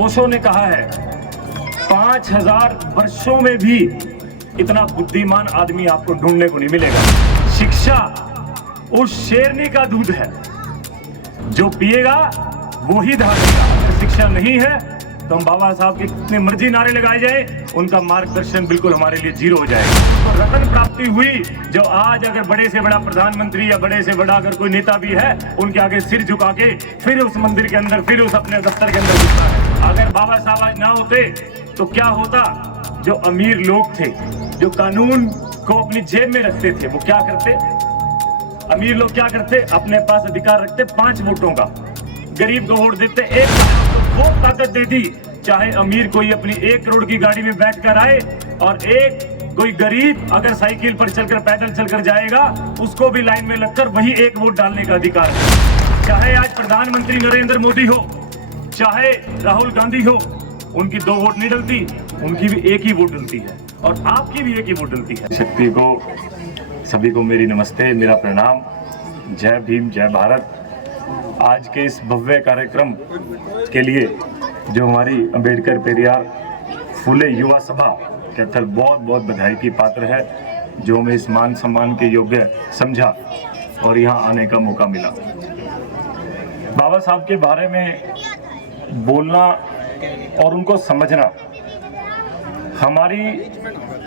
ओशो ने कहा है 5000 वर्षों में भी इतना बुद्धिमान आदमी आपको ढूंढने को नहीं मिलेगा। शिक्षा उस शेरनी का दूध है, जो पिएगा वो ही धारेगा। अगर शिक्षा नहीं है तो हम बाबा साहब के कितने मर्जी नारे लगाए जाए, उनका मार्गदर्शन बिल्कुल हमारे लिए जीरो हो जाएगा। तो रत्न प्राप्ति हुई जो आज अगर बड़े से बड़ा प्रधानमंत्री या बड़े से बड़ा अगर कोई नेता भी है, उनके आगे सिर झुका के फिर उस मंदिर के अंदर, फिर उस अपने दफ्तर के अंदर घुसता है। अगर बाबा साहब आज ना होते तो क्या होता? जो अमीर लोग थे, जो कानून को अपनी जेब में रखते थे, वो क्या करते? अमीर लोग क्या करते? अपने पास अधिकार रखते 5 वोटों का, गरीब को वोट देते 1। वो ताकत दे दी, चाहे अमीर कोई अपनी 1 करोड़ की गाड़ी में बैठ कर आए और एक कोई गरीब अगर साइकिल पर चलकर, पैदल चलकर जाएगा, उसको भी लाइन में लगकर वही 1 वोट डालने का अधिकार है। चाहे आज प्रधानमंत्री नरेंद्र मोदी हो, चाहे राहुल गांधी हो, उनकी 2 वोट नहीं डलती, उनकी भी 1 ही वोट डलती है और आपकी भी 1 ही वोट डलती है। शक्ति को सभी को मेरी नमस्ते, मेरा प्रणाम, जय भीम, जय भारत। आज के इस भव्य कार्यक्रम के लिए जो हमारी अंबेडकर पेरियार फुले युवा सभा कैथल बहुत बहुत बधाई की पात्र है, जो हमें इस मान सम्मान के योग्य समझा और यहाँ आने का मौका मिला। बाबा साहब के बारे में बोलना और उनको समझना हमारी,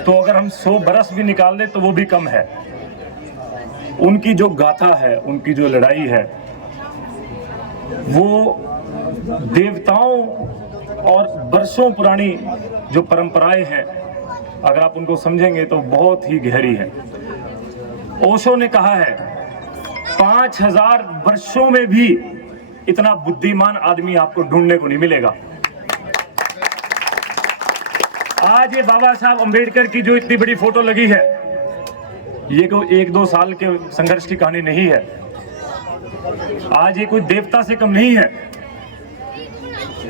तो अगर हम 100 बरस भी निकाल दें तो वो भी कम है। उनकी जो गाथा है, उनकी जो लड़ाई है, वो देवताओं और वर्षों पुरानी जो परंपराएं हैं, अगर आप उनको समझेंगे तो बहुत ही गहरी है। ओशो ने कहा है 5000 वर्षों में भी इतना बुद्धिमान आदमी आपको ढूंढने को नहीं मिलेगा। आज ये बाबा साहब अंबेडकर की जो इतनी बड़ी फोटो लगी है, ये कोई 1-2 साल के संघर्ष की कहानी नहीं है। आज ये कोई देवता से कम नहीं है।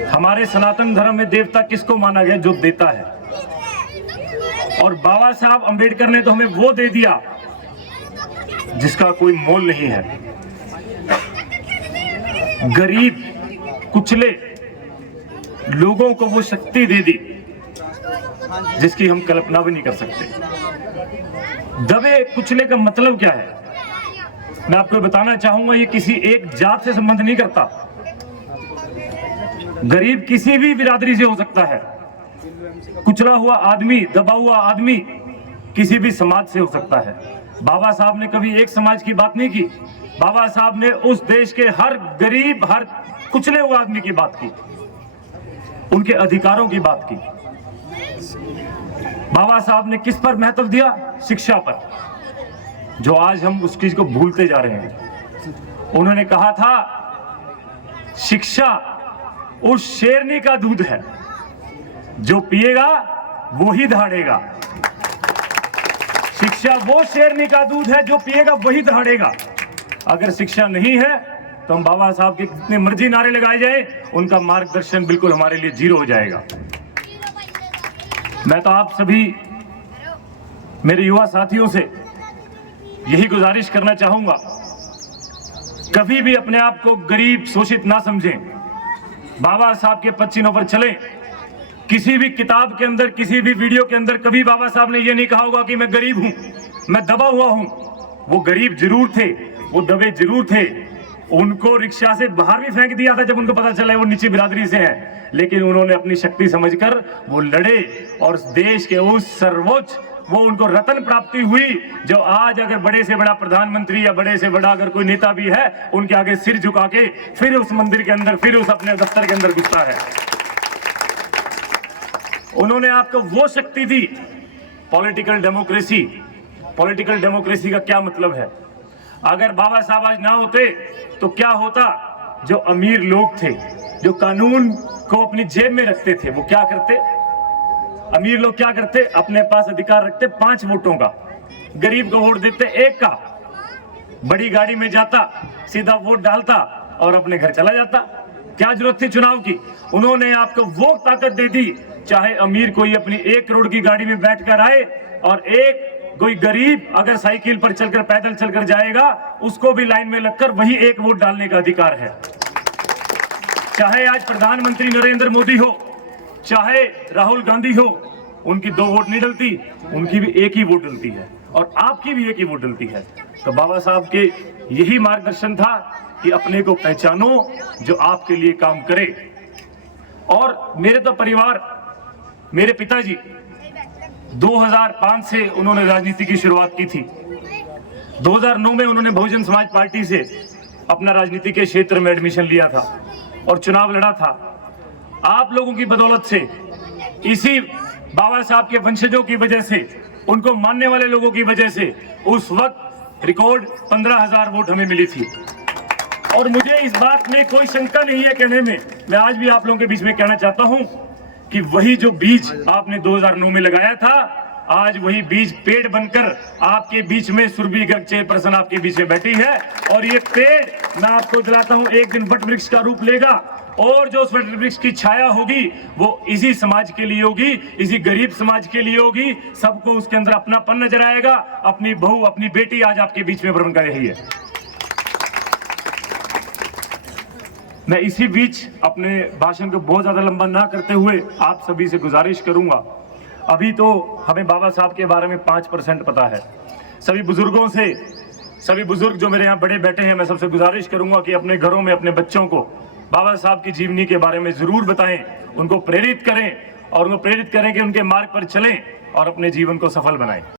हमारे सनातन धर्म में देवता किसको माना गया? जो देता है। और बाबा साहब अंबेडकर ने तो हमें वो दे दिया जिसका कोई मोल नहीं है। गरीब कुचले लोगों को वो शक्ति दे दी जिसकी हम कल्पना भी नहीं कर सकते। दबे कुचले का मतलब क्या है? मैं आपको बताना चाहूंगा, ये किसी एक जात से संबंध नहीं करता। गरीब किसी भी बिरादरी से हो सकता है। कुचला हुआ आदमी, दबा हुआ आदमी किसी भी समाज से हो सकता है। बाबा साहब ने कभी एक समाज की बात नहीं की। बाबा साहब ने उस देश के हर गरीब, हर कुचले हुए आदमी की बात की, उनके अधिकारों की बात की। बाबा साहब ने किस पर महत्व दिया? शिक्षा पर, जो आज हम उस चीज को भूलते जा रहे हैं। उन्होंने कहा था शिक्षा उस शेरनी का दूध है, जो पिएगा वो ही दहाड़ेगा। शिक्षा वो शेरनी का दूध है, जो पिएगा वही दहाड़ेगा। अगर शिक्षा नहीं है तो हम बाबा साहब के कितने मर्जी नारे लगाए जाए, उनका मार्गदर्शन बिल्कुल हमारे लिए जीरो हो जाएगा। मैं तो आप सभी मेरे युवा साथियों से यही गुजारिश करना चाहूंगा, कभी भी अपने आप को गरीब, शोषित ना समझें। बाबा साहब के पद-चिन्हों पर चलें। किसी भी किताब के अंदर, किसी भी वीडियो के अंदर कभी बाबा साहब ने यह नहीं कहा होगा कि मैं गरीब हूं, मैं दबा हुआ हूं। वो गरीब जरूर थे, वो दबे जरूर थे। उनको रिक्शा से बाहर भी फेंक दिया था जब उनको पता चला वो नीचे बिरादरी से है, लेकिन उन्होंने अपनी शक्ति समझकर वो लड़े और देश के उस सर्वोच्च, वो उनको रत्न प्राप्ति हुई जो आज अगर बड़े से बड़ा प्रधानमंत्री या बड़े से बड़ा अगर कोई नेता भी है, उनके आगे सिर झुका के फिर उस मंदिर के अंदर, फिर उस अपने दफ्तर के अंदर घुसता है। उन्होंने आपको वो शक्ति दी। पॉलिटिकल डेमोक्रेसी, पॉलिटिकल डेमोक्रेसी का क्या मतलब है? अगर बाबा साहब आज ना होते तो क्या होता? जो अमीर लोग थे, जो कानून को अपनी जेब में रखते थे, वो क्या करते? अमीर लोग क्या करते? अपने पास अधिकार रखते 5 वोटों का, गरीब को वोट देते 1 का, बड़ी गाड़ी में जाता, सीधा वोट डालता और अपने घर चला जाता। क्या जरूरत थी चुनाव की? उन्होंने आपको वो ताकत दे दी, चाहे अमीर कोई अपनी 1 करोड़ की गाड़ी में बैठ कर आए और एक कोई गरीब अगर साइकिल पर चलकर, पैदल चलकर जाएगा, उसको भी लाइन में लगकर वही 1 वोट डालने का अधिकार है। चाहे आज प्रधानमंत्री नरेंद्र मोदी हो, चाहे राहुल गांधी हो, उनकी 2 वोट नहीं डलती, उनकी भी 1 ही वोट डलती है और आपकी भी 1 ही वोट डलती है। तो बाबा साहब के यही मार्गदर्शन था कि अपने को पहचानो जो आपके लिए काम करे। और मेरे तो परिवार, मेरे पिताजी 2005 से उन्होंने राजनीति की शुरुआत की थी। 2009 में उन्होंने बहुजन समाज पार्टी से अपना राजनीति के क्षेत्र में एडमिशन लिया था और चुनाव लड़ा था। आप लोगों की बदौलत से, इसी बाबा साहब के वंशजों की वजह से, उनको मानने वाले लोगों की वजह से उस वक्त रिकॉर्ड 15,000 वोट हमें मिली थी। और मुझे इस बात में कोई शंका नहीं है कहने में, मैं आज भी आप लोगों के बीच में कहना चाहता हूं कि वही जो बीज आपने 2009 में लगाया था, आज वही बीज पेड़ बनकर आपके बीच में सुरभि गर्ग चेयरपर्सन आपके बीच में बैठी है। और ये पेड़ मैं आपको दिलाता हूं एक दिन वट वृक्ष का रूप लेगा और जो उस वट वृक्ष की छाया होगी वो इसी समाज के लिए होगी, इसी गरीब समाज के लिए होगी। सबको उसके अंदर अपनापन नजर आएगा। अपनी बहू, अपनी बेटी आज आपके बीच में भ्रमण कर रही है। मैं इसी बीच अपने भाषण को बहुत ज्यादा लंबा ना करते हुए आप सभी से गुजारिश करूंगा, अभी तो हमें बाबा साहब के बारे में 5% पता है। सभी बुजुर्गों से, सभी बुजुर्ग जो मेरे यहाँ बड़े बैठे हैं, मैं सबसे गुजारिश करूंगा कि अपने घरों में अपने बच्चों को बाबा साहब की जीवनी के बारे में जरूर बताएं, उनको प्रेरित करें और उनको प्रेरित करें कि उनके मार्ग पर चलें और अपने जीवन को सफल बनाएं।